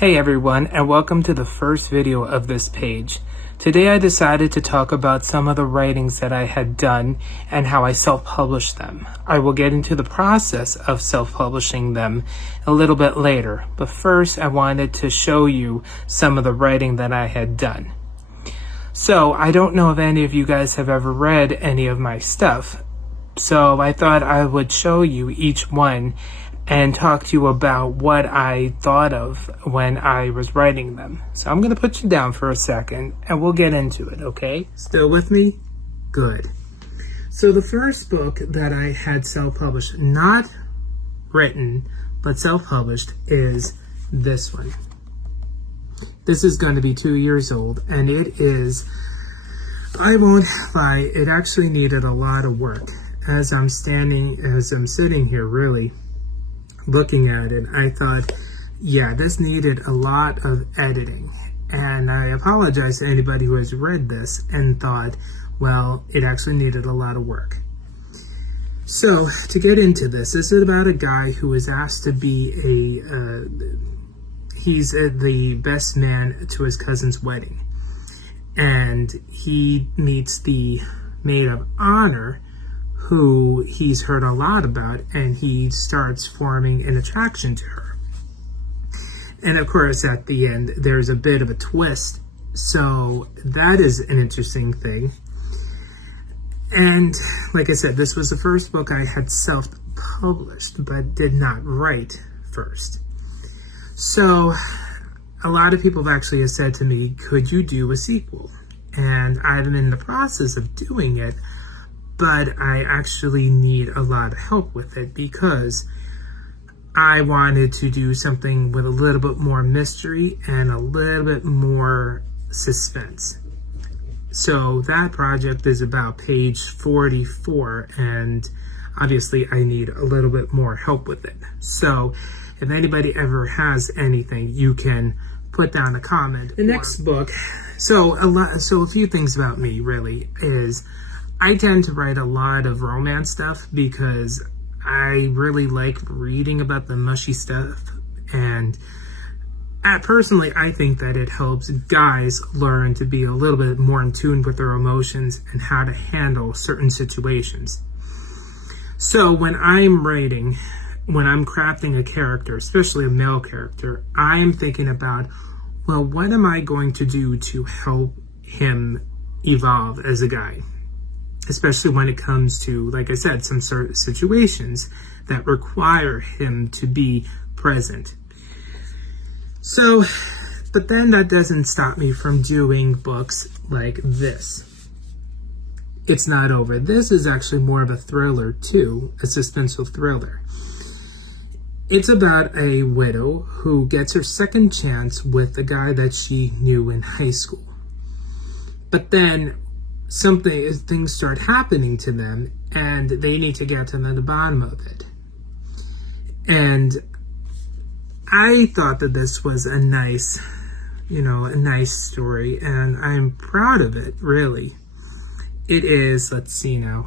Hey everyone, and welcome to the first video of this page. Today I decided to talk about some of the writings that I had done and how I self-published them. I will get into the process of self-publishing them a little bit later, but first I wanted to show you some of the writing that I had done. So I don't know if any of you guys have ever read any of my stuff, so I thought I would show you each one and talk to you about what I thought of when I was writing them. So I'm going to put you down for a second and we'll get into it, okay? Still with me? Good. So the first book that I had self-published, not written, but self-published, is this one. This is going to be 2 years old, and it is, I won't lie, it actually needed a lot of work. As I'm sitting here really looking at it, I thought, yeah, this needed a lot of editing. And I apologize to anybody who has read this and thought, well, it actually needed a lot of work. So to get into this is about a guy who is asked to be he's the best man to his cousin's wedding. And he meets the maid of honor, who he's heard a lot about, and he starts forming an attraction to her. And of course, at the end, there's a bit of a twist. So that is an interesting thing. And like I said, this was the first book I had self-published, but did not write first. So a lot of people have actually said to me, could you do a sequel? And I'm in the process of doing it, but I actually need a lot of help with it because I wanted to do something with a little bit more mystery and a little bit more suspense. So that project is about page 44, and obviously I need a little bit more help with it. So if anybody ever has anything, you can put down a comment. The next book, so a few things about me really is I tend to write a lot of romance stuff because I really like reading about the mushy stuff, and personally I think that it helps guys learn to be a little bit more in tune with their emotions and how to handle certain situations. So when I'm writing, when I'm crafting a character, especially a male character, I'm thinking about, well, what am I going to do to help him evolve as a guy? Especially when it comes to, like I said, some sort of situations that require him to be present. So, but then that doesn't stop me from doing books like this. It's Not Over. This is actually more of a thriller too, a suspenseful thriller. It's about a widow who gets her second chance with the guy that she knew in high school. But then things start happening to them, and they need to get to the bottom of it. And I thought that this was a nice story, and I'm proud of it, really. It is, let's see now,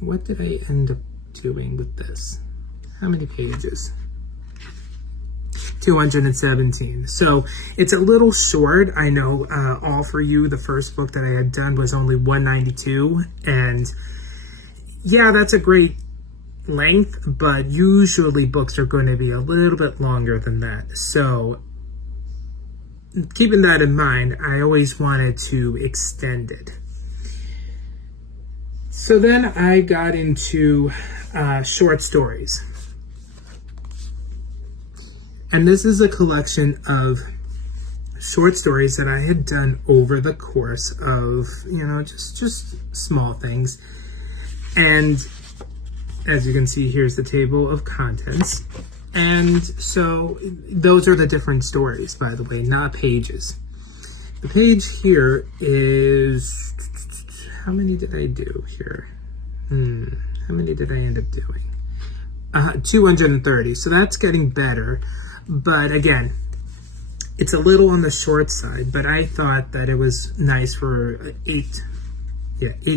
what did I end up doing with this? How many pages? 217. So it's a little short. I know All For You, the first book that I had done, was only 192. And yeah, that's a great length, but usually books are going to be a little bit longer than that. So keeping that in mind, I always wanted to extend it. So then I got into short stories. And this is a collection of short stories that I had done over the course of, just small things. And as you can see, here's the table of contents. And so those are the different stories, by the way, not pages. The page here is, how many did I do here? How many did I end up doing? 230, so that's getting better. But again, it's a little on the short side, but I thought that it was nice for 8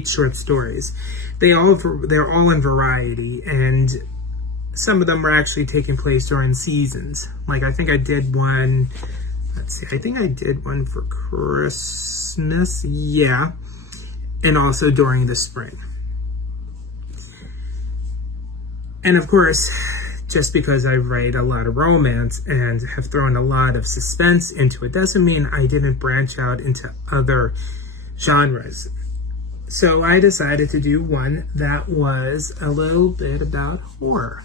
short stories. They're all in variety, and some of them were actually taking place during seasons. Like, I think I did one, let's see, I think I did one for Christmas, yeah, and also during the spring. And of course, just because I write a lot of romance and have thrown a lot of suspense into it doesn't mean I didn't branch out into other genres. So I decided to do one that was a little bit about horror.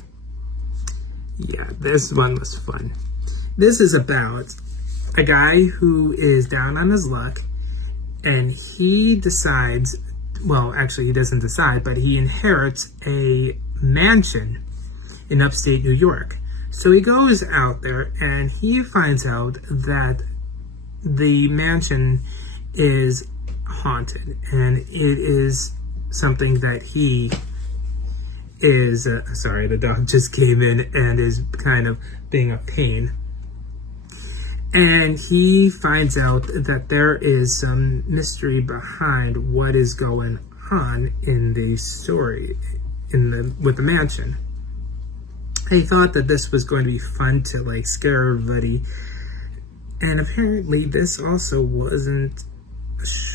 Yeah, this one was fun. This is about a guy who is down on his luck, and he decides, well, actually he doesn't decide, but he inherits a mansion in upstate New York. So he goes out there and he finds out that the mansion is haunted, and it is something that he is sorry, the dog just came in and is kind of being a pain. And he finds out that there is some mystery behind what is going on in the story with the mansion. He thought that this was going to be fun to like scare everybody, and apparently this also wasn't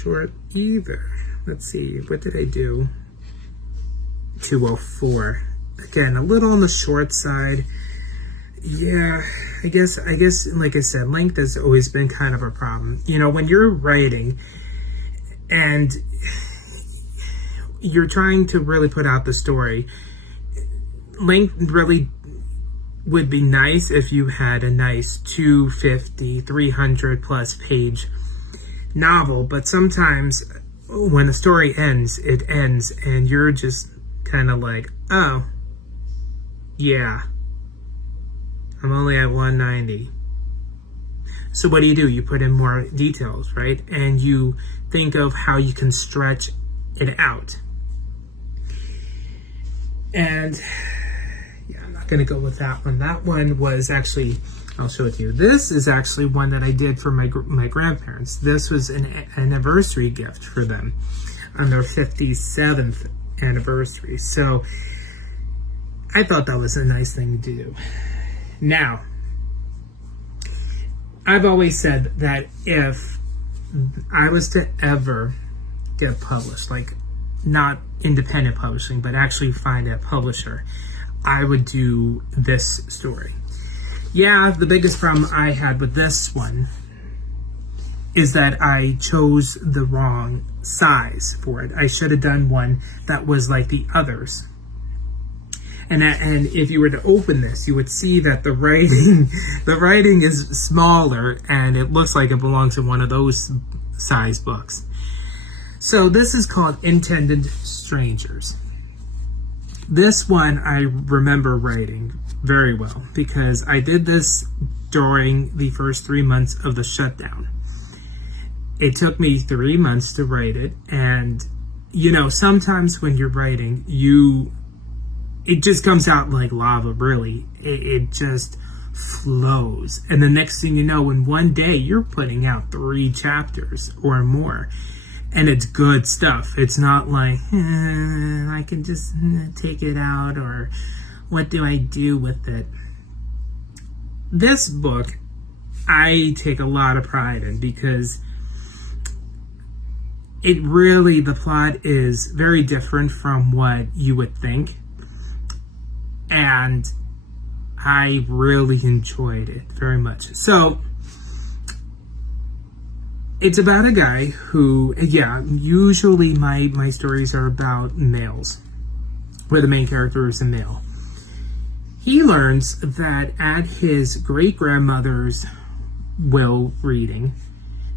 short either. Let's see, what did I do? 204. Again, a little on the short side. Yeah, I guess like I said, length has always been kind of a problem. You know, when you're writing and you're trying to really put out the story, length really would be nice if you had a nice 250, 300 plus page novel, but sometimes when a story ends, it ends and you're just kind of like, oh, yeah, I'm only at 190. So what do? You put in more details, right? And you think of how you can stretch it out. And yeah, I'm not going to go with that one. That one was actually, I'll show it to you. This is actually one that I did for my grandparents. This was an anniversary gift for them on their 57th anniversary. So I thought that was a nice thing to do. Now, I've always said that if I was to ever get published, like not independent publishing, but actually find a publisher, I would do this story. Yeah, the biggest problem I had with this one is that I chose the wrong size for it. I should have done one that was like the others. And if you were to open this, you would see that the writing is smaller, and it looks like it belongs in one of those size books. So this is called Intended Strangers. This one I remember writing very well because I did this during the first 3 months of the shutdown. It took me 3 months to write it, and you know, sometimes when you're writing, it just comes out like lava, really. It just flows. And the next thing you know, in one day, you're putting out 3 chapters or more. And it's good stuff. It's not like, I can just take it out, or what do I do with it? This book, I take a lot of pride in because it really, the plot is very different from what you would think. And I really enjoyed it very much. So, it's about a guy who, yeah, usually my stories are about males, where the main character is a male. He learns that at his great-grandmother's will reading,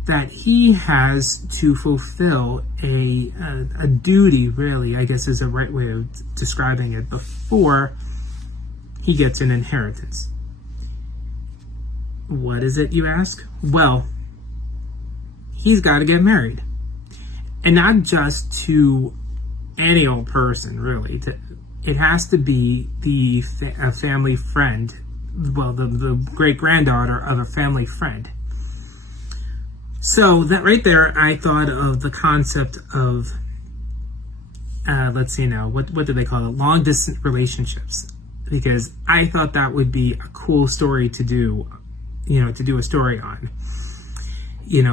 that he has to fulfill a duty, really, I guess is the right way of describing it, before he gets an inheritance. What is it, you ask? Well, he's got to get married. And not just to any old person, really. It has to be a family friend, well, the great-granddaughter of a family friend. So that right there, I thought of the concept of, let's see now, what do they call it? Long-distance relationships. because I thought that would be a cool story to do, to do a story on,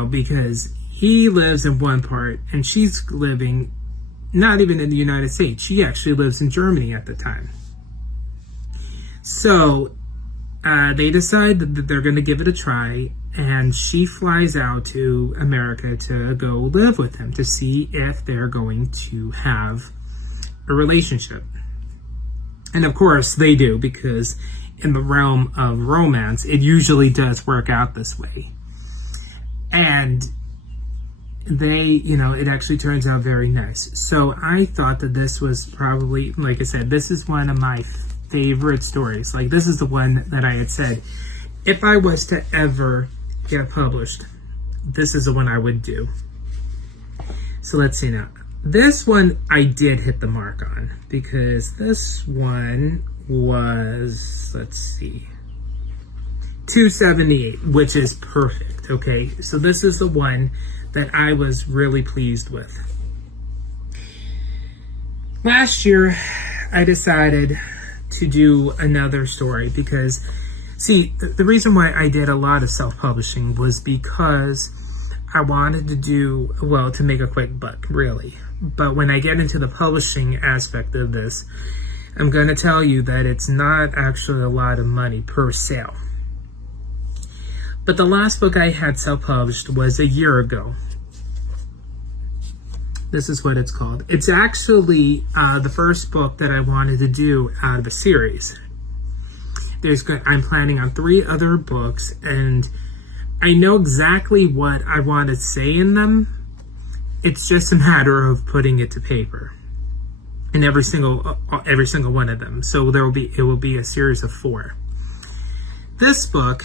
because he lives in one part and she's living not even in the United States. She actually lives in Germany at the time. So they decide that they're going to give it a try, and she flies out to America to go live with him to see if they're going to have a relationship. And of course they do, because in the realm of romance, it usually does work out this way. And they, it actually turns out very nice. So I thought that this was probably, like I said, this is one of my favorite stories. Like, this is the one that I had said, if I was to ever get published, this is the one I would do. So let's see now. This one I did hit the mark on, because this one was, let's see, 278, which is perfect. Okay, so this is the one that I was really pleased with. Last year, I decided to do another story because, see, the reason why I did a lot of self-publishing was because I wanted to do, well, to make a quick buck, really. But when I get into the publishing aspect of this, I'm going to tell you that it's not actually a lot of money per sale. But the last book I had self-published was a year ago. This is what it's called. It's actually the first book that I wanted to do out of a series. I'm planning on 3 other books, and I know exactly what I want to say in them. It's just a matter of putting it to paper in every single one of them. So it will be a series of 4. This book,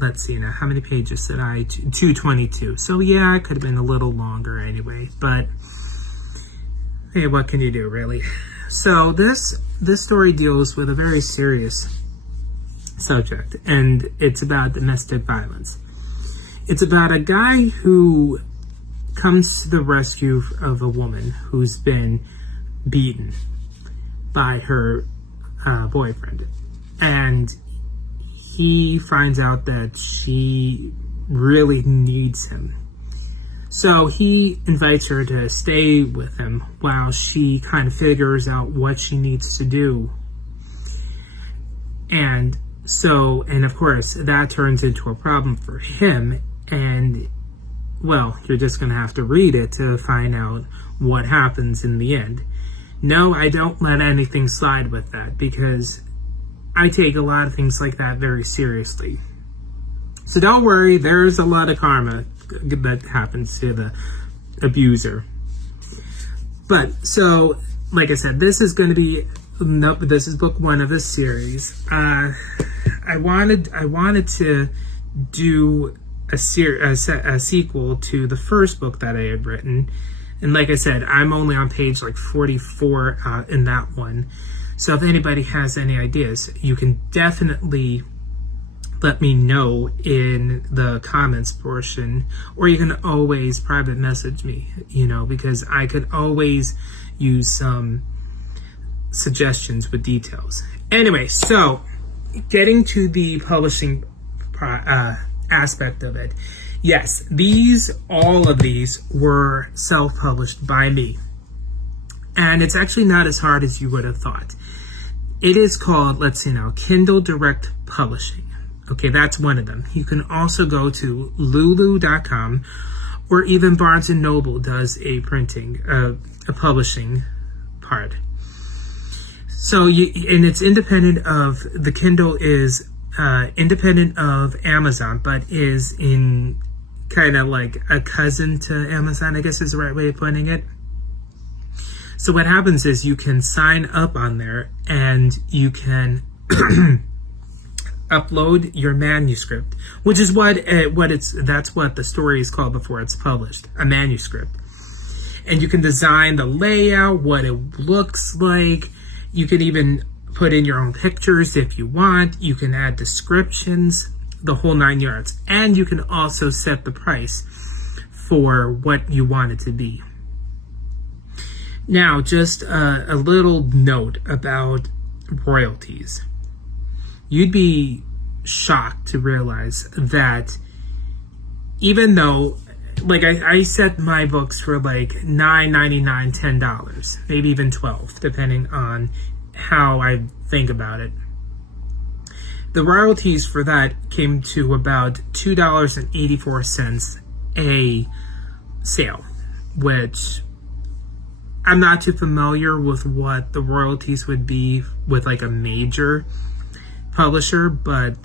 let's see now, how many pages did I? 222. So yeah, it could have been a little longer anyway, but hey, what can you do, really? So this story deals with a very serious subject, and it's about domestic violence. It's about a guy who comes to the rescue of a woman who's been beaten by her boyfriend, and he finds out that she really needs him. So he invites her to stay with him while she kind of figures out what she needs to do. And of course, that turns into a problem for him. And, well, you're just going to have to read it to find out what happens in the end. No, I don't let anything slide with that, because I take a lot of things like that very seriously. So don't worry, there's a lot of karma that happens to the abuser. But, so, like I said, this is going to be, this is book 1 of this series. I wanted to do a sequel to the first book that I had written. And like I said, I'm only on page like 44 in that one. So if anybody has any ideas, you can definitely let me know in the comments portion, or you can always private message me, because I could always use some suggestions with details. Anyway, so getting to the publishing aspect of it. Yes, all of these were self-published by me. And it's actually not as hard as you would have thought. It is called, let's see now, Kindle Direct Publishing. Okay, that's one of them. You can also go to lulu.com, or even Barnes & Noble does a printing, a publishing part. So, and it's independent of, the Kindle is independent of Amazon, but is in kind of like a cousin to Amazon, I guess is the right way of putting it. So what happens is you can sign up on there, and you can upload your manuscript, which is that's what the story is called before it's published, a manuscript. And you can design the layout, what it looks like. You can even put in your own pictures if you want. You can add descriptions, the whole 9 yards. And you can also set the price for what you want it to be. Now, just a little note about royalties. You'd be shocked to realize that even though, like, I set my books for like $9.99, $10, maybe even $12, depending on how I think about it. The royalties for that came to about $2.84 a sale, which I'm not too familiar with what the royalties would be with like a major publisher, but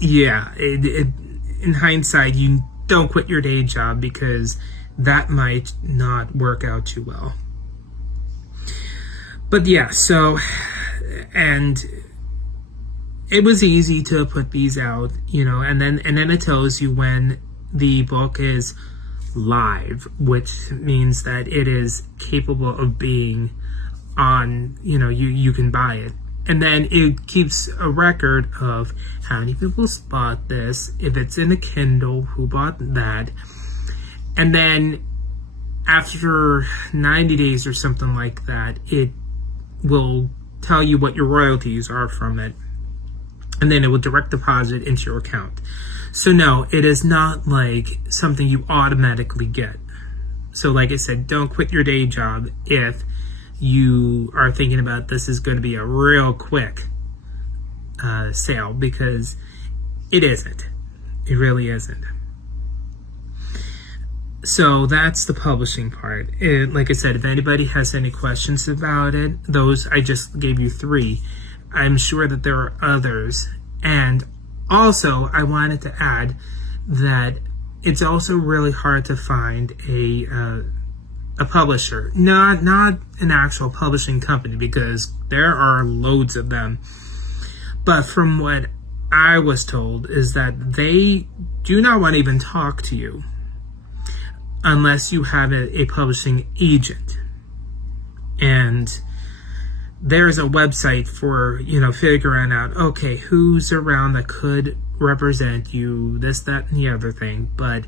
yeah, in hindsight, you don't quit your day job because that might not work out too well. But yeah, so, and it was easy to put these out, you know, and then it tells you when the book is live, which means that it is capable of being on, you know, you can buy it. And then it keeps a record of how many people bought this, if it's in a Kindle, who bought that. And then after 90 days or something like that, it will tell you what your royalties are from it. And then it will direct deposit into your account. So no, it is not like something you automatically get. So like I said, don't quit your day job if you are thinking about this is going to be a real quick sale, because it isn't. It really isn't. So that's the publishing part. Like I said, if anybody has any questions about it, those I just gave you 3. I'm sure that there are others. And also, I wanted to add that it's also really hard to find a publisher, not an actual publishing company, because there are loads of them. But from what I was told is that they do not want to even talk to you unless you have a publishing agent. And there's a website for, you know, figuring out, okay, who's around that could represent you, this, that, and the other thing. But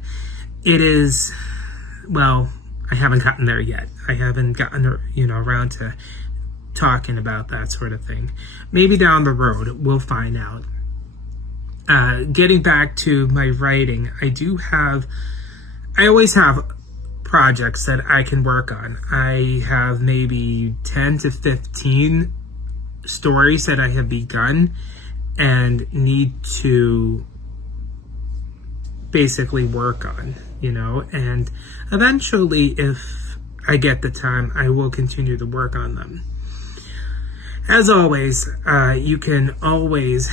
it is, well, I haven't gotten there yet. I haven't gotten, you know, around to talking about that sort of thing. Maybe down the road, we'll find out. Getting back to my writing, I always have projects that I can work on. I have maybe 10 to 15 stories that I have begun and need to basically work on, you know, and eventually, if I get the time, I will continue to work on them. As always, you can always,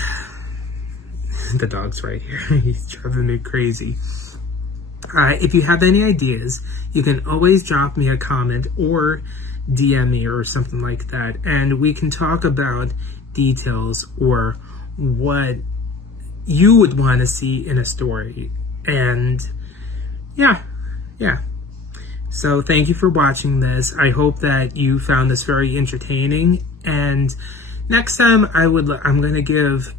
the dog's right here, he's driving me crazy. If you have any ideas, you can always drop me a comment or DM me or something like that, and we can talk about details or what you would want to see in a story. And yeah. So thank you for watching this. I hope that you found this very entertaining. And next time I'm going to give,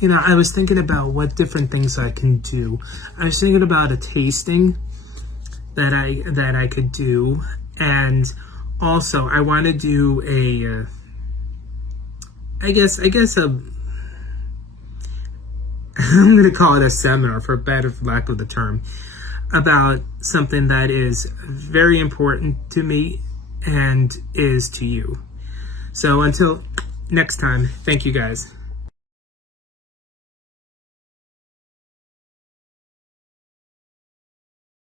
you know, I was thinking about what different things I can do. I was thinking about a tasting that I could do, and also I want to do I guess I'm going to call it a seminar, for better lack of the term, about something that is very important to me and is to you. So until next time, thank you guys.